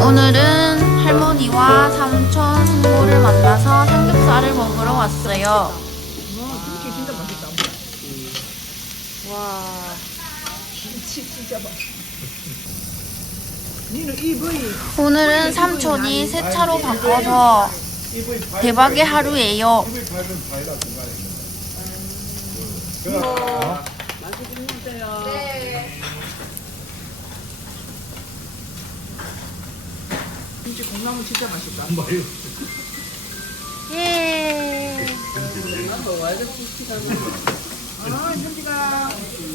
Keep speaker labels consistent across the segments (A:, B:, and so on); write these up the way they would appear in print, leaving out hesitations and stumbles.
A: 오늘은 할머니와 삼촌 부모를 만나서 삼겹살을 먹으러 왔어요.
B: 김치 진짜 맛있다.
A: 와.
B: 김치 진짜 맛있다. 니는 EV.
A: 오늘은 삼촌이 새 차로 바꿔서 대박의 하루예요.
B: 네. 김치 콩나물 진짜 맛있다.
A: 예.
B: 현지가.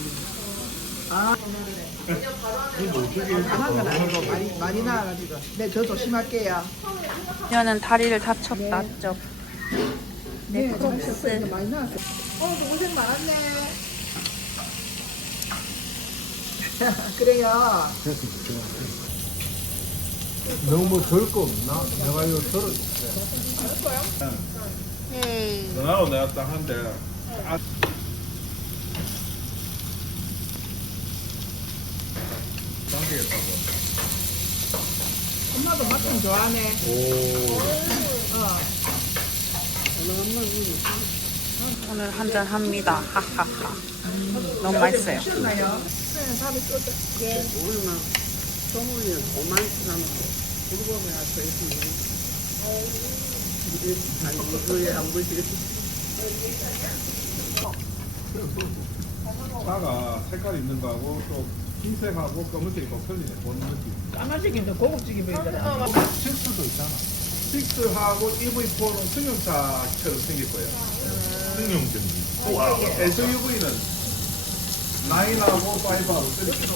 B: 강한 건 아니고 많이 나와가지고. 네, 저 조심할게요.
A: 저는 다리를 다쳤다. 쪽.
B: 네,
A: 넥톡스.
B: 많이 나왔어. 오늘도 고생 많았네. 그래요.
C: 너무 뭐 줄 거 없나? 내가 이거 들어줄게.
A: 예.
C: 전화로 내가 딱 한대.
B: 엄마도 맛좀 좋아하네.
C: 오.
A: 오늘 한잔 합니다. 하하하. 너무 맛있어요.
B: 싫나요? 네, 밥이 쏟아. 예.
C: 차가 색깔 있는 거하고 또 흰색하고 검은색이 또 틀리네. 보는 느낌.
B: 까마지긴 더 고급지게 보이더라.
C: 식스도 있잖아. 식스하고 EV4는 승용차처럼 생길 거예요. 승용전지. 와, SUV는 9하고 5하고 틀리죠.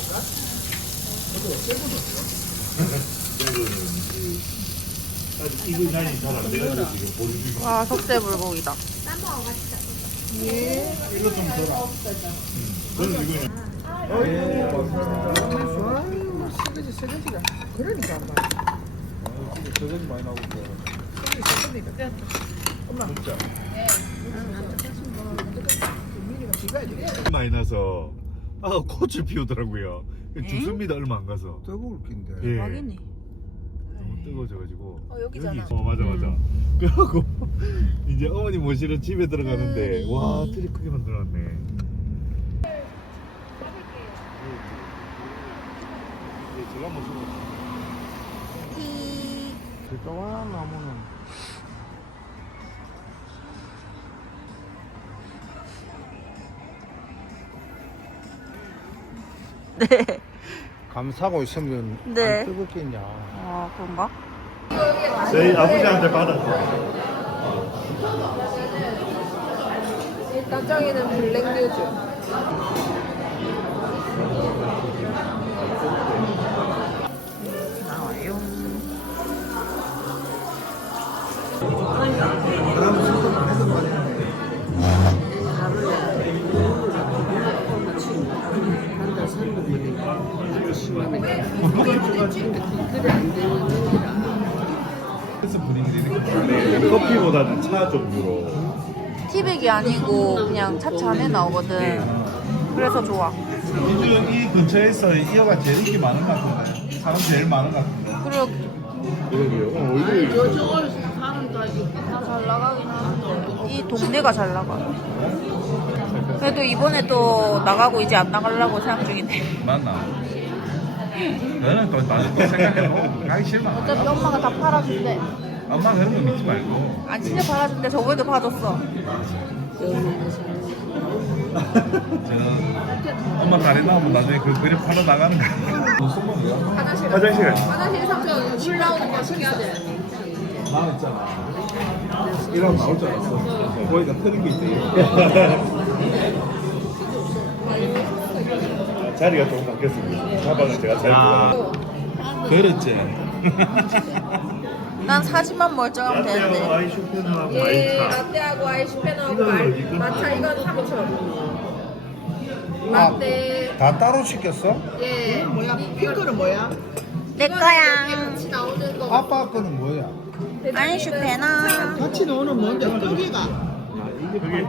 C: 이거 난이 잘안 돼가지고 지금 보여주기.
A: 와, 석쇠 불고기다.
C: 이거 좀 줘라. 저는 이거
B: 아유, 쓰러지가. 그러니까 엄마.
C: 저전이 많이 나오고
B: 쓰러지가. 엄마.
C: 진짜
B: 민이가 비가야 되겠다.
C: 많이 나서 꽃을 피우더라고요. 죽습니다. 얼마 안 가서.
D: 뜨거울 낀데.
C: 예.
A: 대박이네.
C: 너무 뜨거워져가지고.
A: 여기잖아.
C: 여기. 맞아. 그러고 이제 어머니 모시러 집에 들어가는데 와 틀이 크게 만들어놨네. 제가 모시고.
D: 그 조그만한 나무는
A: 네.
D: 감싸고 있으면
A: 네.
D: 안 뜨겁겠냐.
A: 아, 그런가?
C: 저희 아버지한테 받았어.
B: 일단 정이는 블랙뮤즈.
A: 나와요.
C: 그래서 분위기는 커피보다는 차 종류로.
A: 티백이 아니고 그냥 차차 안에 나오거든. 그래서 좋아.
C: 이 근처에서 이어가 제일 인기 많은 것 같은데. 사람 제일 많은 것 같은데.
A: 그리고
C: 그러게요. 얼굴이
A: 잘 나가긴 하는데 이 동네가 잘 나가. 그래도 이번에 또 나가고 이제 안 나가려고 생각 중인데.
C: 맞나? 너는 또 나는 또 생각해보고 가기 싫나?
A: 어차피 엄마가 다 팔아준대.
C: 엄마 그런 거 믿지 말고.
A: 아 진짜 팔아준대. 저번에도 봐줬어.
C: 저는 엄마 다리 나오면 나중에 그 그림 팔아 나가는 거야. 화장실.
B: 화장실 삼촌 물 나오는 거 신기하지?
C: 나왔잖아. 이러면 나올 줄 알았어. 거기가 트는 게 있대요. 자리가 조금 바뀌었습니다. 사방은 제가 잘 보고. 그렇지.
A: 난 사진만 멀쩡하면 되는데.
C: 아이쇼펜하고
B: 예, 라떼하고 아이스페너하고 마차 이건 3천. 라떼.
D: 다 따로 시켰어?
B: 예. 뭐야? 핑크는 뭐야?
A: 내 거야.
B: 같이 나오는 거.
D: 아빠 거는 뭐야?
A: 아이슈페나.
B: 같이 나오는 뭔데? 크기가.
C: 그게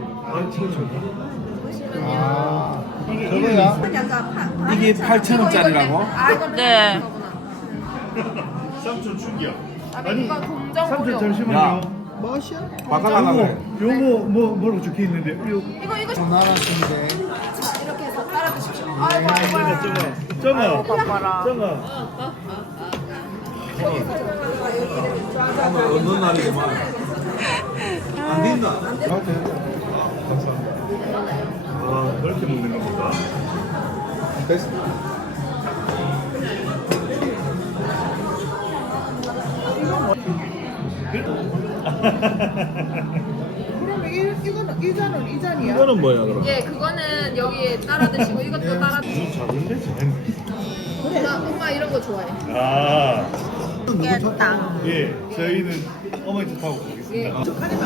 D: 아, 저거야?
C: 이게 8,000원짜리라고?
A: 네.
C: 삼촌 충격.
B: 아니 이거 동전
E: 삼촌
B: 무료.
E: 잠시만요.
D: 무엇이야?
C: 바꿔달라고 해.
E: 요거 뭐로 적혀 있는데
B: 이거
D: 나라신데
B: 이렇게 해서 따라 드십시오. 아이고 아이고.
E: 정아
A: 바빠라.
E: 정아
C: 어느 날이구만. 안 된다.
E: 아 그렇게 먹는 겁니다.
D: 됐어.
E: 이거는 뭐야 그럼?
B: 예, 그거는 여기에 따라 드시고 이것도 따라.
E: 너무 작은데 잘.
B: 엄마 이런 거 좋아해.
E: 아
A: 깼당.
E: 예, 저희는 어머니 집 하고 가겠습니다.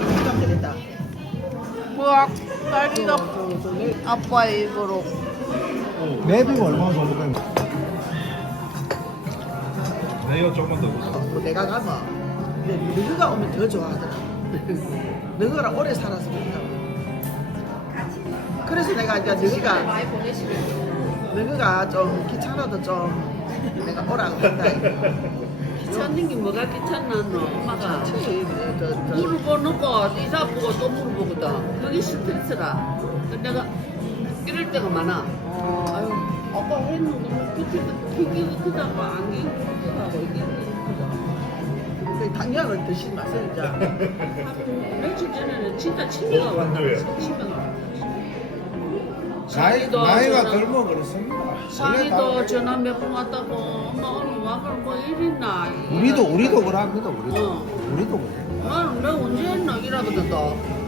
A: 우와, 딸기가 아빠 입으로.
D: 맵이 얼마나 좋은 거야?
C: 나 이거 조금만 더 보자.
F: 내가 가면 너희가 오면 더 좋아하더라. 너희랑 오래 살아서 그런가. 그래서 내가 이제 너희가
B: 많이 보내시면.
F: 너희가 좀 귀찮아도 좀 내가 오라고 한다.
G: 귀찮은 게 뭐가 귀찮나 너 엄마가
F: 저,
G: 물어보고 이사 보고 또 물어보거든 그게 스트레스라 내가 이럴 때가 많아 아유 아빠 했는데 뭐 그게 크다고 안 기쁘다고 이게
F: 그 당뇨는 드시지 마세요 이제.
G: 며칠 전에는 진짜 치매가 왔다 치매가
D: 나이가 들면 그렇습니다.
G: 상이도 전화 몇 번 왔다고 엄마 오늘 와서 뭐 일있나
D: 우리도 그럽니다. 우리도.
G: 어.
D: 우리도 그래.
G: 나는 내가 언제 했나 이러거든 또